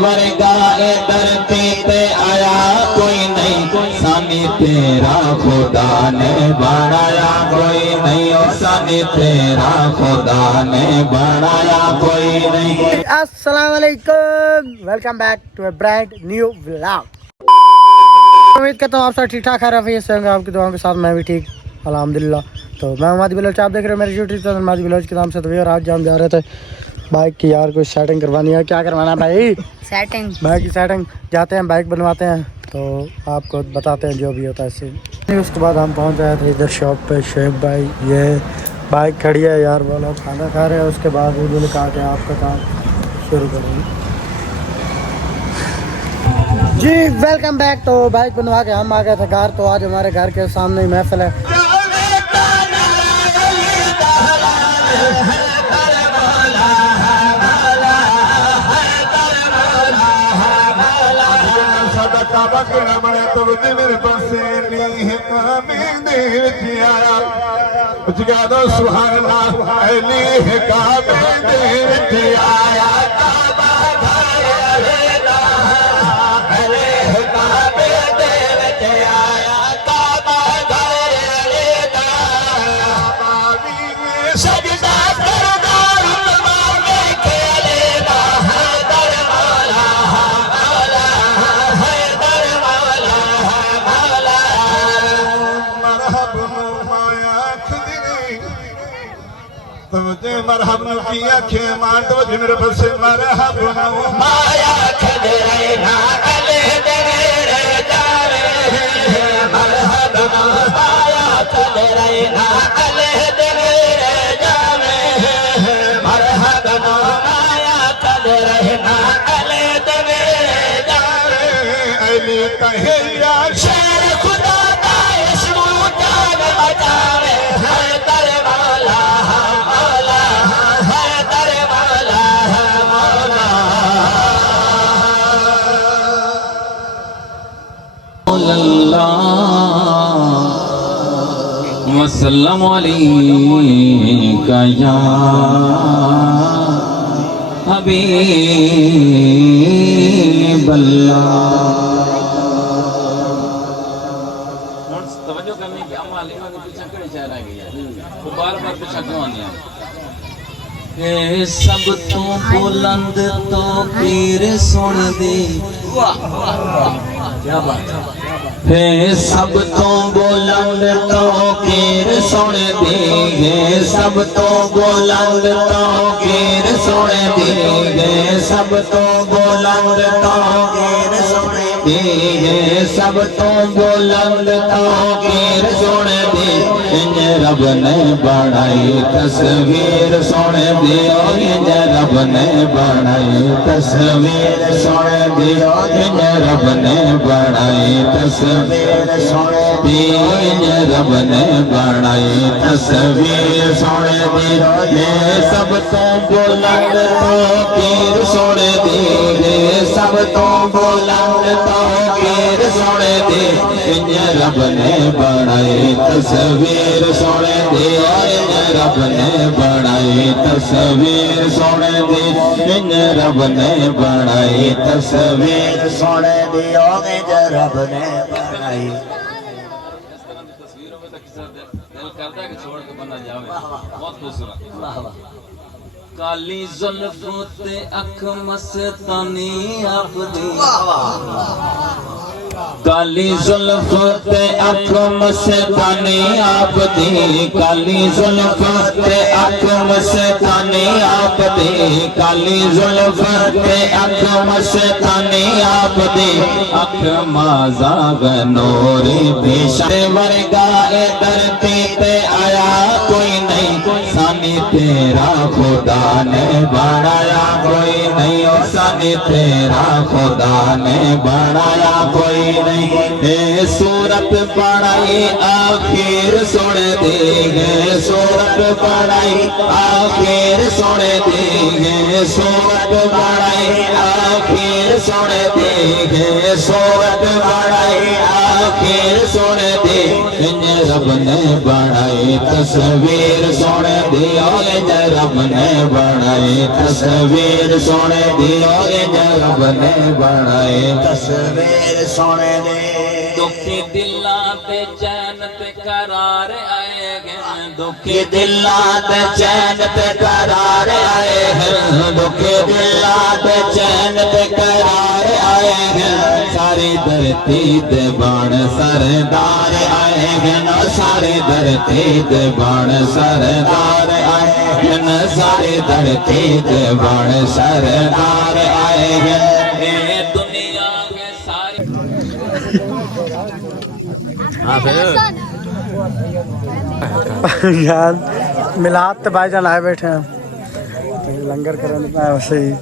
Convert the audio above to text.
ورگا اے دھرتی تے آیا کوئی نہیں سانی تیرا خدا نے بنایا کوئی نہیں سانی تیرا خدا نے بنایا کوئی نہیں. السلام علیکم, welcome back to a brand new vlog. امید کرتا ہوں آپ سب ٹھیک ٹھاک ہے, رفیع سے ہوں گے. آپ کی دعاؤں کے ساتھ میں بھی ٹھیک الحمدللہ. تو میں مادی بلوچ, آپ دیکھ رہے ہو میرے یوٹیوب چینل مادی بلوچ کے نام سے. تو اور آج ہم جا رہے تھے بائک کی یار کوئی سیٹنگ کروانی ہے. کیا کروانا ہے بھائی؟ سیٹنگ, بائک کی سیٹنگ. جاتے ہیں بائک بنواتے ہیں تو آپ کو بتاتے ہیں جو بھی ہوتا ہے اس سے. اس کے بعد ہم پہنچ جائے تھے ادھر شاپ پہ. شعیب بھائی یہ بائک کھڑی ہے یار, وہ لوگ کھانا کھا رہے ہیں. اس کے بعد انہوں نے کہا کہ آپ کا کام شروع کریں گے. جی ویلکم بیک. تو بائک بنوا کے ہم آ گئے تھے گھر. تو آج ہمارے گھر کے سامنے ہی محفل ہے. مرحب کی آنکھیں مانڈو جنر بس مرحب مایا کھلے نا علی دیرے جارے مرحب مایا کھلے نا علی دیرے جارے مرحب مایا کھلے نا علی دیرے جارے علی کہے یا شیر خدا کا اسمو جان بچاوے ہر در والا وسلم علیکہ یا حبیب اللہ. توجہ کرنے کی عمال ہے کہ پیچھے کڑے چاہ رہا گیا وہ بار بار پیچھے کیوں آنے ہیں. اے سب تو بلند تو پیر سن دی, کیا بات ہے. اے سب تو بلند تو پیر سن دی, سب تو بلند تو پیر سن دی, سب تو بلند تو پیر سن دی, سب تو بلند تو پیر سن دی. انج رب نے بنائی تصویر سن دی, انج رب نے بنائی تصویر سن دی, انج رب نے بنائی تصویر سن دی, انج رب نے بنائی تصویر سن دی. سب تو بلند تو پیر سن دی, سب تو بلند تو پیر سن دی, انج رب نے بنائی تصویر سن دی, انج رب نے بنائی تصویر سن دی, انج رب نے بنائی تصویر سن دی, انج رب نے بنائی. تصویروں میں تو کسی دل کرتا ہے کہ چھوڑ کے بندہ جاوے. بہت خوبصورت. کالی زلف تے اکھ مستانی آپ دی, کالی زلف تے اکھ مستانی آپ دی, کالی زلف تے اکھ مستانی آپ دی, کالی زلف تے اکھ مستانی آپ دی. اکھ مازاغ نوری پیشہ ورگا اے دھرتی تے آیا کوئی نہیں سانی تیرا خدا نے بنایا کوئی نہیں, سانی تیرا خدا نے بنایا کوئی نہیں. اے صورت بنائی آخر سن دی, صورت بنائی آخر سن دی, صورت بنائی آخر سن دی, صورت بنائی آخر سن دی. انج رب نے بنائی تصویر سونے دی رب نے بنائی تصویر سونے دی رب نے بنائی تصویر سونے دی دکھی دلاں تے چین تے قرار آئے گئے دکھی دلاں تے چین تے قرار آئے ہیں دکھی دلاں تے چین تے قرار آئے ہیں ساری دھرتی دے بان سردار آئے ہیں ساری دھرتی دے بان سردار آئے ہیں ساری دھرتی دے بان سردار آئے ہیں اے دنیا کے سارے یار میلاد تے بھائی جان آئے بیٹھے ہیں لنگر کرنے ویسے ہی